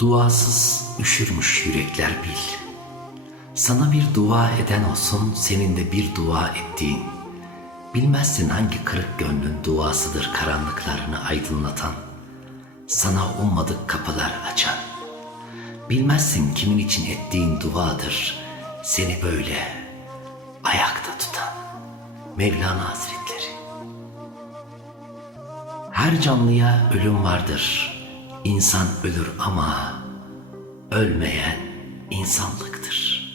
Duasız üşürmüş yürekler bil. Sana bir dua eden olsun, senin de bir dua ettiğin. Bilmezsin hangi kırık gönlün duasıdır karanlıklarını aydınlatan, sana ummadık kapılar açan. Bilmezsin kimin için ettiğin duadır, seni böyle ayakta tutan. Mevlana Hazretleri. Her canlıya ölüm vardır. İnsan ölür ama ölmeyen insanlıktır.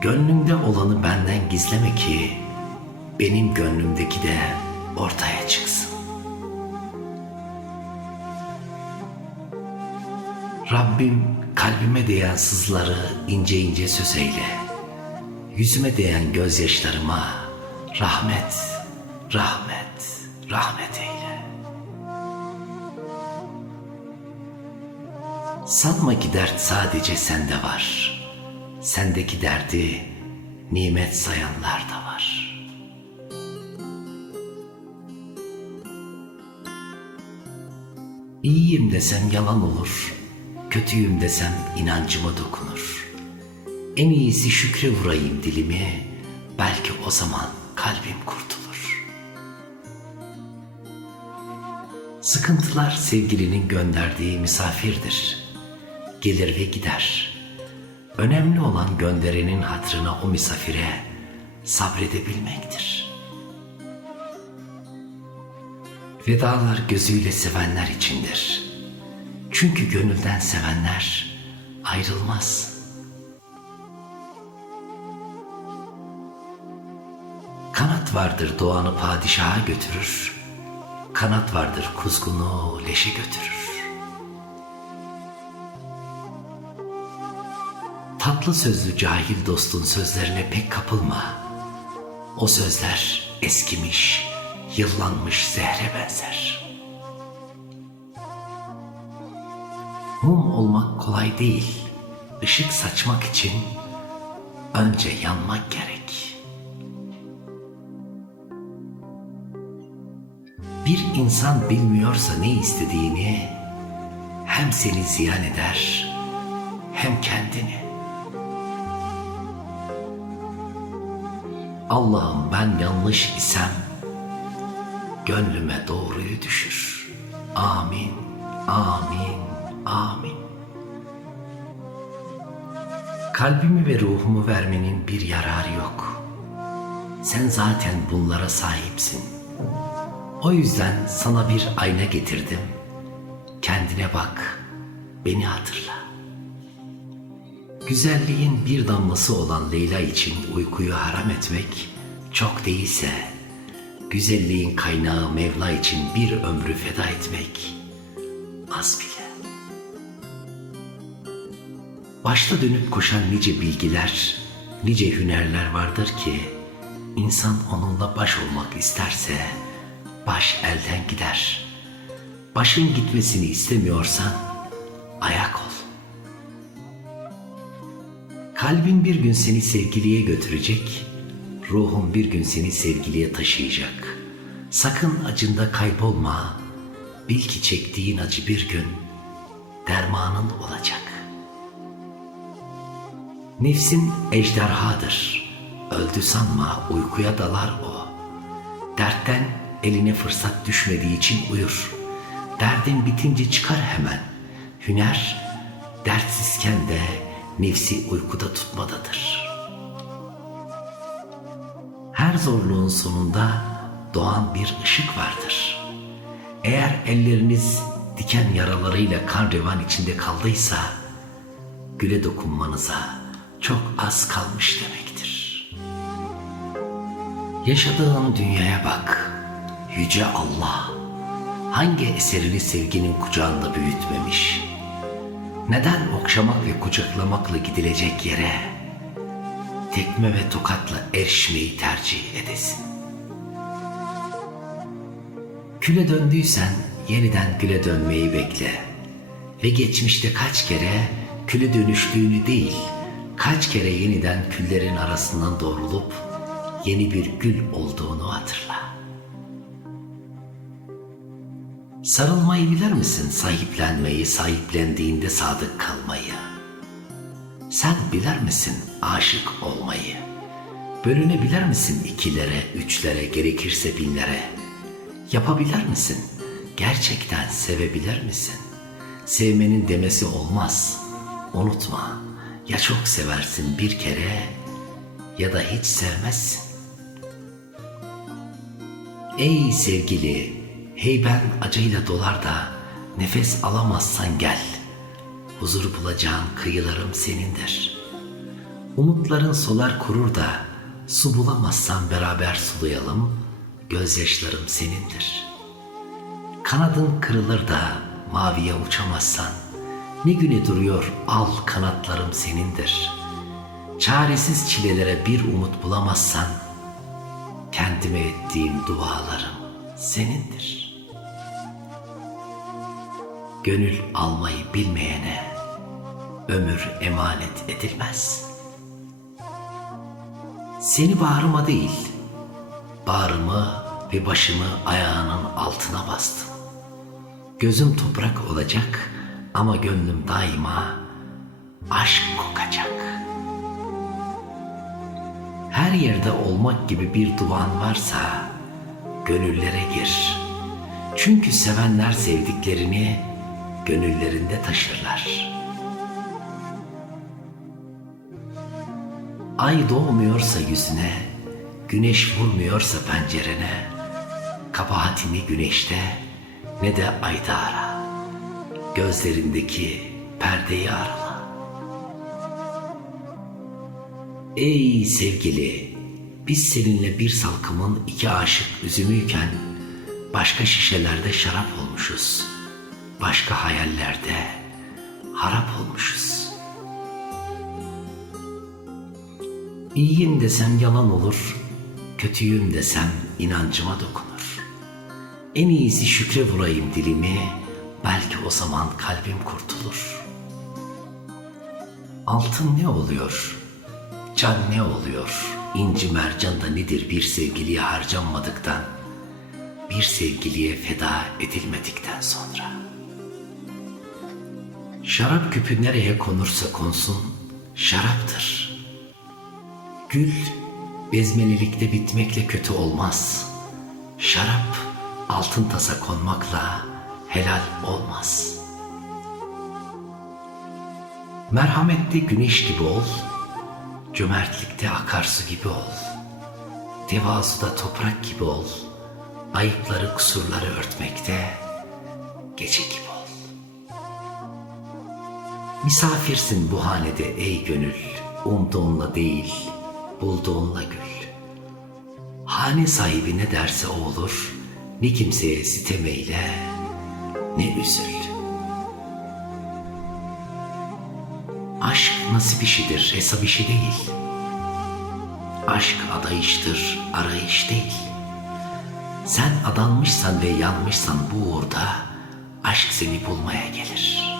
Gönlümde olanı benden gizleme ki benim gönlümdeki de ortaya çıksın. Rabbim kalbime değen sızları ince ince söz eyle. Yüzüme değen gözyaşlarıma rahmet, rahmet, rahmet eyle. Sanma ki dert sadece sende var. Sendeki derdi nimet sayanlar da var. İyiyim desem yalan olur, kötüyüm desem inancıma dokunur. En iyisi şükre vurayım dilimi, belki o zaman kalbim kurtulur. Sıkıntılar sevgilinin gönderdiği misafirdir. Gelir ve gider. Önemli olan gönderenin hatırına o misafire sabredebilmektir. Vedalar gözüyle sevenler içindir. Çünkü gönülden sevenler ayrılmaz. Kanat vardır doğanı padişaha götürür. Kanat vardır kuzgunu leşe götürür. Tatlı sözlü cahil dostun sözlerine pek kapılma. O sözler eskimiş, yıllanmış zehre benzer. Mum olmak kolay değil. Işık saçmak için önce yanmak gerek. Bir insan bilmiyorsa ne istediğini hem seni ziyan eder hem kendini. Allah'ım ben yanlış isem gönlüme doğruyu düşür. Amin, amin, amin. Kalbimi ve ruhumu vermenin bir yararı yok. Sen zaten bunlara sahipsin. O yüzden sana bir ayna getirdim. Kendine bak, beni hatırla. Güzelliğin bir damlası olan Leyla için uykuyu haram etmek çok değilse, güzelliğin kaynağı Mevla için bir ömrü feda etmek az bile. Başta dönüp koşan nice bilgiler, nice hünerler vardır ki, insan onunla baş olmak isterse, baş elden gider. Başın gitmesini istemiyorsan, ayak ol. Kalbin bir gün seni sevgiliye götürecek, ruhun bir gün seni sevgiliye taşıyacak. Sakın acında kaybolma, bil ki çektiğin acı bir gün dermanın olacak. Nefsin ejderhadır, öldü sanma uykuya dalar o. Dertten eline fırsat düşmediği için uyur. Derdin bitince çıkar hemen. Hüner dertsizken de nefsi uykuda tutmadadır. Her zorluğun sonunda doğan bir ışık vardır. Eğer elleriniz diken yaralarıyla kan revan içinde kaldıysa, güle dokunmanıza çok az kalmış demektir. Yaşadığın dünyaya bak, Yüce Allah hangi eserini sevginin kucağında büyütmemiş? Neden okşamak ve kucaklamakla gidilecek yere tekme ve tokatla erişmeyi tercih edesin? Küle döndüysen yeniden güle dönmeyi bekle ve geçmişte kaç kere küle dönüştüğünü değil, kaç kere yeniden küllerin arasından doğrulup yeni bir gül olduğunu hatırla. Sarılmayı bilir misin, sahiplenmeyi, sahiplendiğinde sadık kalmayı? Sen bilir misin aşık olmayı? Bölünebilir misin ikilere, üçlere, gerekirse binlere? Yapabilir misin? Gerçekten sevebilir misin? Sevmenin demesi olmaz. Unutma, ya çok seversin bir kere ya da hiç sevmezsin. Ey sevgili, heyben acıyla dolar da nefes alamazsan gel. Huzur bulacağın kıyılarım senindir. Umutların solar kurur da su bulamazsan beraber sulayalım. Gözyaşlarım senindir. Kanadın kırılır da maviye uçamazsan ne güne duruyor, al kanatlarım senindir. Çaresiz çilelere bir umut bulamazsan kendime ettiğim dualarım senindir. Gönül almayı bilmeyene ömür emanet edilmez. Seni bağrıma değil, bağrımı ve başımı ayağının altına bastım. Gözüm toprak olacak ama gönlüm daima aşk kokacak. Her yerde olmak gibi bir duan varsa gönüllere gir. Çünkü sevenler sevdiklerini gönüllerinde taşırlar. Ay doğmuyorsa yüzüne, güneş vurmuyorsa pencerene, kabahatini güneşte ne de ayda ara. Gözlerindeki perdeyi arala. Ey sevgili, biz seninle bir salkımın iki aşık üzümüyken başka şişelerde şarap olmuşuz. Başka hayallerde harap olmuşuz. İyiyim desem yalan olur, kötüyüm desem inancıma dokunur. En iyisi şükre vurayım dilimi, belki o zaman kalbim kurtulur. Altın ne oluyor? Can ne oluyor? İnci mercan da nedir bir sevgiliye harcanmadıktan, bir sevgiliye feda edilmedikten sonra? Şarap küpü nereye konursa konsun şaraptır. Gül bezmelilikte bitmekle kötü olmaz. Şarap altın tasa konmakla helal olmaz. Merhametli güneş gibi ol, cömertlikte akarsu gibi ol. Tevazuda toprak gibi ol, ayıpları kusurları örtmekte gece gibi ol. Misafirsin bu hanede ey gönül, umduğunla değil, bulduğunla gül. Hane sahibi ne derse o olur, ne kimseye sitem eyle, ne üzül. Aşk nasip işidir, hesap işi değil. Aşk adayıştır, arayış değil. Sen adanmışsan ve yanmışsan bu uğurda, aşk seni bulmaya gelir.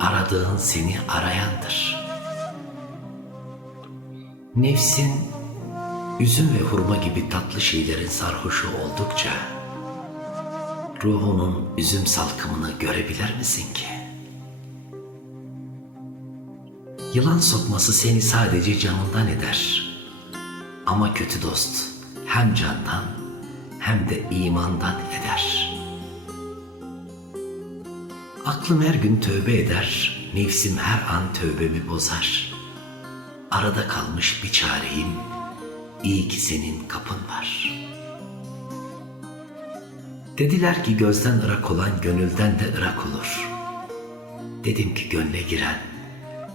Aradığın seni arayandır. Nefsin üzüm ve hurma gibi tatlı şeylerin sarhoşu oldukça ruhunun üzüm salkımını görebilir misin ki? Yılan sokması seni sadece canından eder. Ama kötü dost hem candan hem de imandan eder. Aklım her gün tövbe eder, nefsim her an tövbemi bozar. Arada kalmış bir çareyim, iyi ki senin kapın var. Dediler ki gözden ırak olan gönülden de ırak olur. Dedim ki gönle giren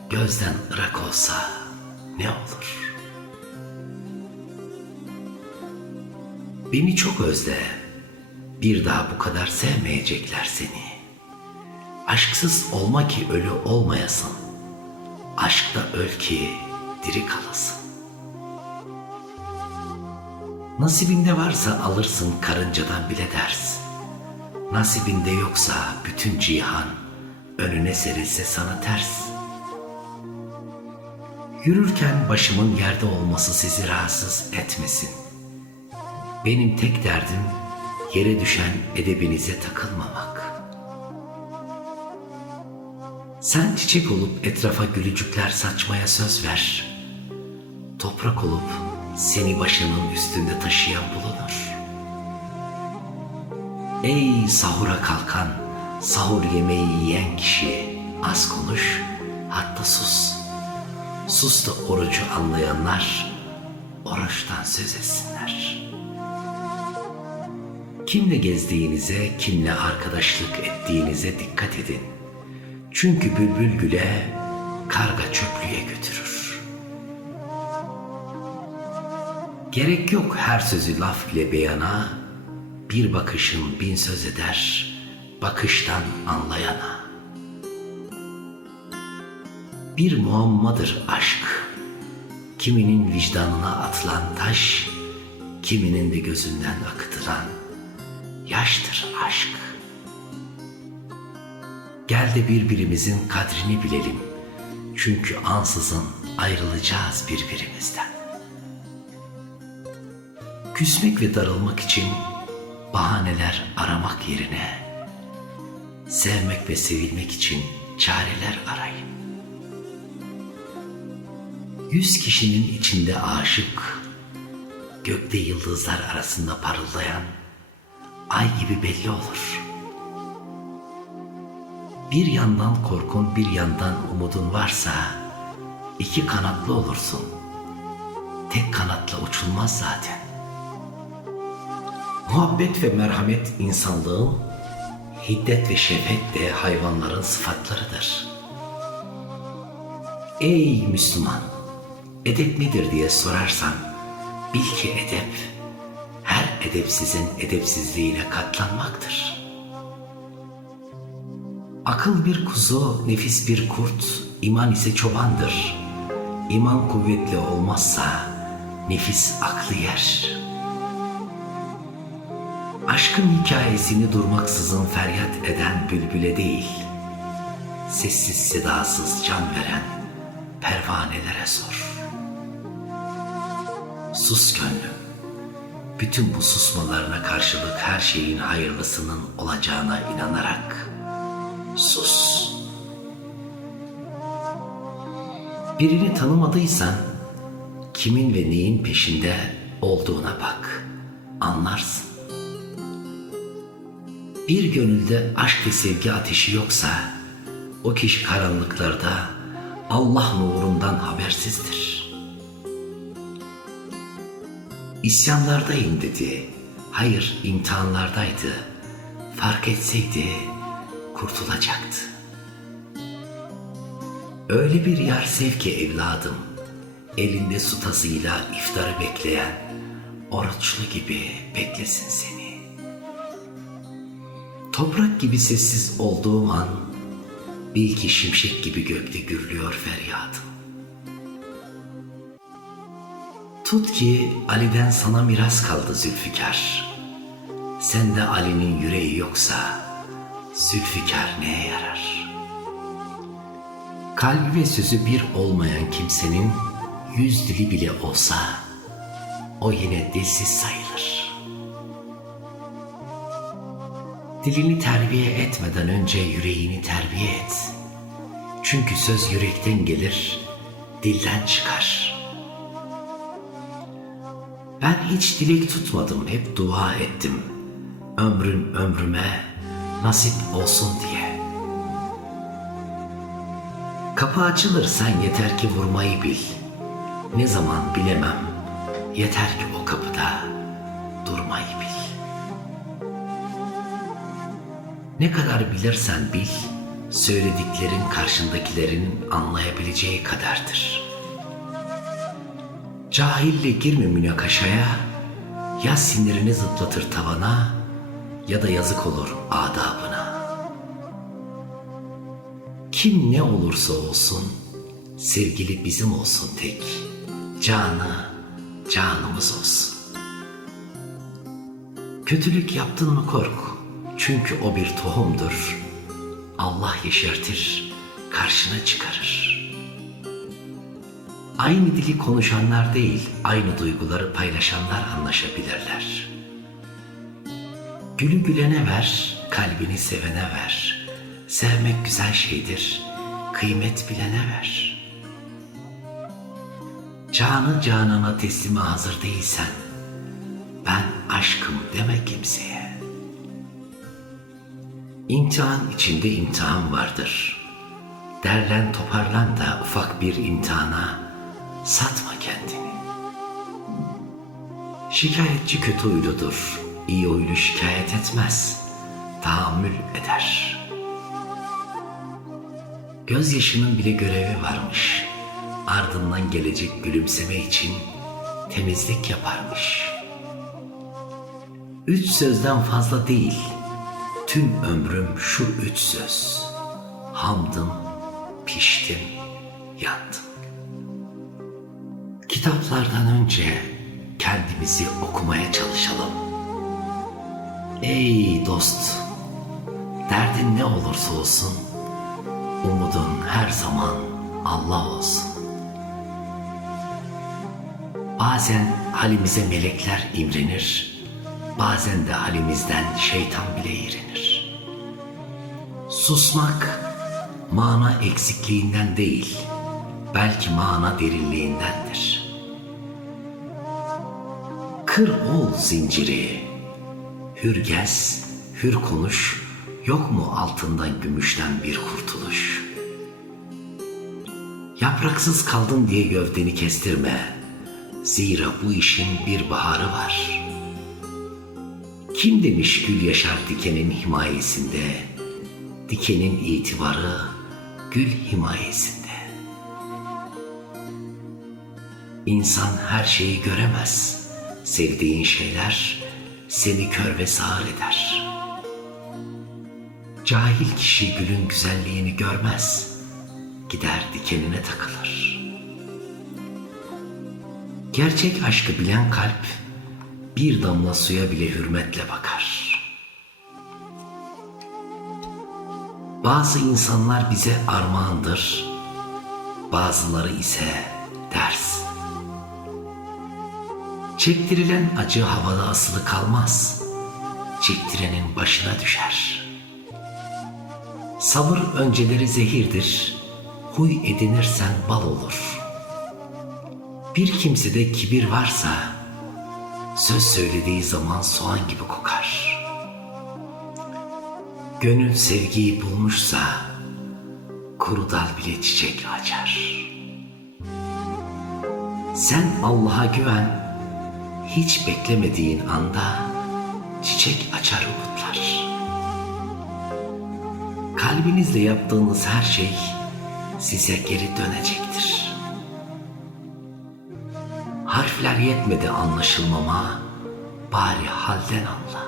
gözden ırak olsa ne olur? Beni çok özle, bir daha bu kadar sevmeyecekler seni. Aşksız olma ki ölü olmayasın, aşkta öl ki diri kalasın. Nasibinde varsa alırsın karıncadan bile ders. Nasibinde yoksa bütün cihan önüne serilse sana ters. Yürürken başımın yerde olması sizi rahatsız etmesin. Benim tek derdim yere düşen edebinize takılmamak. Sen çiçek olup etrafa gülücükler saçmaya söz ver. Toprak olup seni başının üstünde taşıyan bulunur. Ey sahura kalkan, sahur yemeği yiyen kişi, az konuş, hatta sus. Sus da orucu anlayanlar oruçtan söz etsinler. Kimle gezdiğinize, kimle arkadaşlık ettiğinize dikkat edin. Çünkü bülbül güle, karga çöplüğe götürür. Gerek yok her sözü laf ile beyana, bir bakışın bin söz eder, bakıştan anlayana. Bir muammadır aşk, kiminin vicdanına atılan taş, kiminin de gözünden akıtılan yaştır aşk. Gel de birbirimizin kadrini bilelim, çünkü ansızın ayrılacağız birbirimizden. Küsmek ve darılmak için bahaneler aramak yerine, sevmek ve sevilmek için çareler arayın. 100 kişinin içinde aşık, gökte yıldızlar arasında parıldayan ay gibi belli olur. Bir yandan korkun, bir yandan umudun varsa iki kanatlı olursun. Tek kanatla uçulmaz zaten. Muhabbet ve merhamet insanlığın, hiddet ve şefkat de hayvanların sıfatlarıdır. Ey Müslüman! Edep nedir diye sorarsan, bil ki edep, her edepsizin edepsizliğine katlanmaktır. Akıl bir kuzu, nefis bir kurt, iman ise çobandır. İman kuvvetli olmazsa, nefis aklı yer. Aşkın hikayesini durmaksızın feryat eden bülbüle değil, sessiz sedasız can veren pervanelere sor. Sus gönlüm, bütün bu susmalarına karşılık her şeyin hayırlısının olacağına inanarak sus. Birini tanımadıysan, kimin ve neyin peşinde olduğuna bak, anlarsın. Bir gönülde aşk ve sevgi ateşi yoksa, o kişi karanlıklarda Allah nurundan habersizdir. İsyanlardayım dedi, hayır imtihanlardaydı, fark etseydi kurtulacaktı. Öyle bir yar sev ki evladım, elinde su tasıyla iftarı bekleyen oruçlu gibi beklesin seni. Toprak gibi sessiz olduğum an, bil ki şimşek gibi gökte gürlüyor feryadım. Tut ki Ali'den sana miras kaldı Zülfikar. Sende Ali'nin yüreği yoksa, Zülfikar neye yarar? Kalbi ve sözü bir olmayan kimsenin 100 dili bile olsa, o yine dilsiz sayılır. Dilini terbiye etmeden önce yüreğini terbiye et. Çünkü söz yürekten gelir, dilden çıkar. Ben hiç dilek tutmadım, hep dua ettim. Ömrün ömrüme nasip olsun diye. Kapı açılır, sen yeter ki vurmayı bil. Ne zaman bilemem, yeter ki o kapıda durmayı bil. Ne kadar bilirsen bil, söylediklerin karşındakilerin anlayabileceği kadardır. Cahille girme münakaşaya, ya sinirini zıplatır tavana, ya da yazık olur adabına. Kim ne olursa olsun, sevgili bizim olsun tek, canı canımız olsun. Kötülük yaptın mı kork, çünkü o bir tohumdur. Allah yeşertir, karşına çıkarır. Aynı dili konuşanlar değil, aynı duyguları paylaşanlar anlaşabilirler. Gülü gülene ver, kalbini sevene ver. Sevmek güzel şeydir, kıymet bilene ver. Canı canana teslime hazır değilsen, ben aşkım deme kimseye. İmtihan içinde imtihan vardır. Derlen toparlan da ufak bir imtihana satma kendini. Şikayetçi kötü huyludur, iyi huylu şikayet etmez, tahammül eder. Gözyaşının bile görevi varmış, ardından gelecek gülümseme için temizlik yaparmış. 3 sözden fazla değil, tüm ömrüm şu 3 söz. Hamdım, piştim, yandım. Kitaplardan önce kendimizi okumaya çalışalım. Ey dost, derdin ne olursa olsun, umudun her zaman Allah olsun. Bazen halimize melekler imrenir, bazen de halimizden şeytan bile iğrenir. Susmak, mana eksikliğinden değil, belki mana derinliğindendir. Kır ol zinciri, hür gez, hür konuş, yok mu altından gümüşten bir kurtuluş? Yapraksız kaldın diye gövdeni kestirme, zira bu işin bir baharı var. Kim demiş gül yaşar dikenin himayesinde, dikenin itibarı gül himayesinde. İnsan her şeyi göremez, sevdiğin şeyler seni kör ve sağır eder. Cahil kişi gülün güzelliğini görmez, gider dikenine takılır. Gerçek aşkı bilen kalp bir damla suya bile hürmetle bakar. Bazı insanlar bize armağandır, bazıları ise ders. Çektirilen acı havada asılı kalmaz, çektirenin başına düşer. Sabır önceleri zehirdir, huy edinirsen bal olur. Bir kimsede kibir varsa, söz söylediği zaman soğan gibi kokar. Gönül sevgiyi bulmuşsa, kuru dal bile çiçek açar. Sen Allah'a güven, hiç beklemediğin anda çiçek açar umutlar. Kalbinizle yaptığınız her şey size geri dönecektir. Harfler yetmedi anlaşılmama, bari halden anla.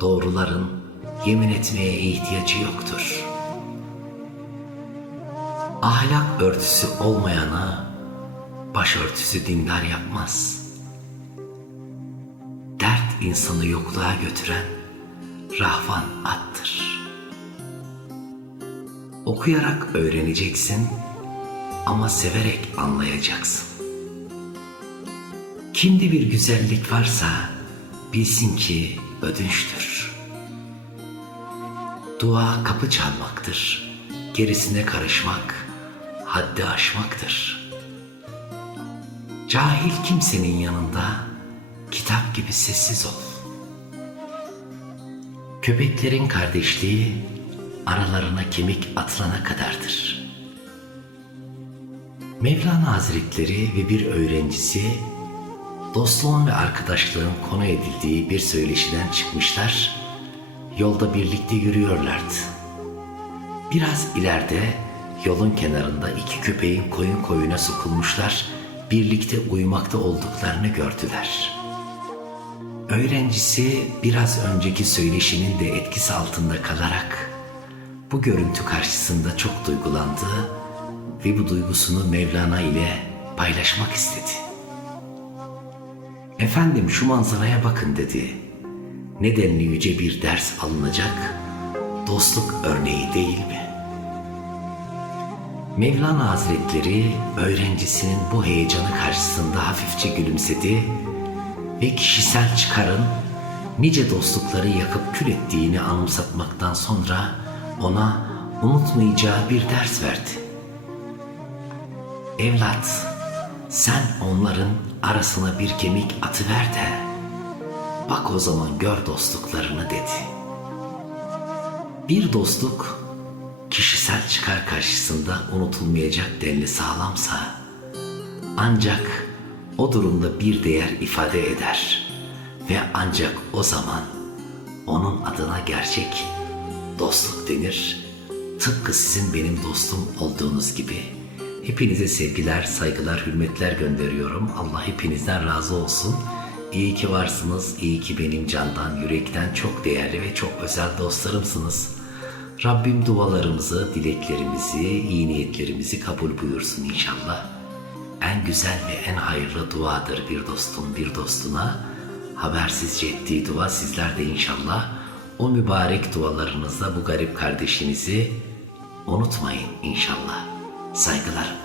Doğruların yemin etmeye ihtiyacı yoktur. Ahlak örtüsü olmayanı başörtüsü dindar yapmaz. Dert insanı yokluğa götüren rahvan attır. Okuyarak öğreneceksin ama severek anlayacaksın. Kimde bir güzellik varsa bilsin ki ödünçtür. Dua kapı çalmaktır, gerisine karışmak haddi aşmaktır. Cahil kimsenin yanında kitap gibi sessiz ol. Köpeklerin kardeşliği aralarına kemik atılana kadardır. Mevlana Hazretleri ve bir öğrencisi dostluğun ve arkadaşlığın konu edildiği bir söyleşiden çıkmışlar, yolda birlikte yürüyorlardı. Biraz ileride yolun kenarında 2 köpeğin koyun koyuna sokulmuşlar, birlikte uyumakta olduklarını gördüler. Öğrencisi biraz önceki söyleşinin de etkisi altında kalarak bu görüntü karşısında çok duygulandı ve bu duygusunu Mevlana ile paylaşmak istedi. "Efendim şu manzaraya bakın," dedi. "Ne denli yüce bir ders alınacak, dostluk örneği değil mi?" Mevlana Hazretleri öğrencisinin bu heyecanı karşısında hafifçe gülümsedi ve kişisel çıkarın nice dostlukları yakıp kül ettiğini anımsatmaktan sonra ona unutmayacağı bir ders verdi. Evlat, sen onların arasına bir kemik atıver de, bak o zaman gör dostluklarını dedi. Bir dostluk, kişisel çıkar karşısında unutulmayacak denli sağlamsa, ancak o durumda bir değer ifade eder ve ancak o zaman onun adına gerçek dostluk denir. Tıpkı sizin benim dostum olduğunuz gibi. Hepinize sevgiler, saygılar, hürmetler gönderiyorum. Allah hepinizden razı olsun. İyi ki varsınız, iyi ki benim candan, yürekten çok değerli ve çok özel dostlarımsınız. Rabbim dualarımızı, dileklerimizi, iyi niyetlerimizi kabul buyursun inşallah. En güzel ve en hayırlı duadır bir dostun bir dostuna. Habersizce ettiği dua, sizler de inşallah o mübarek dualarınızda bu garip kardeşinizi unutmayın inşallah. Saygılar.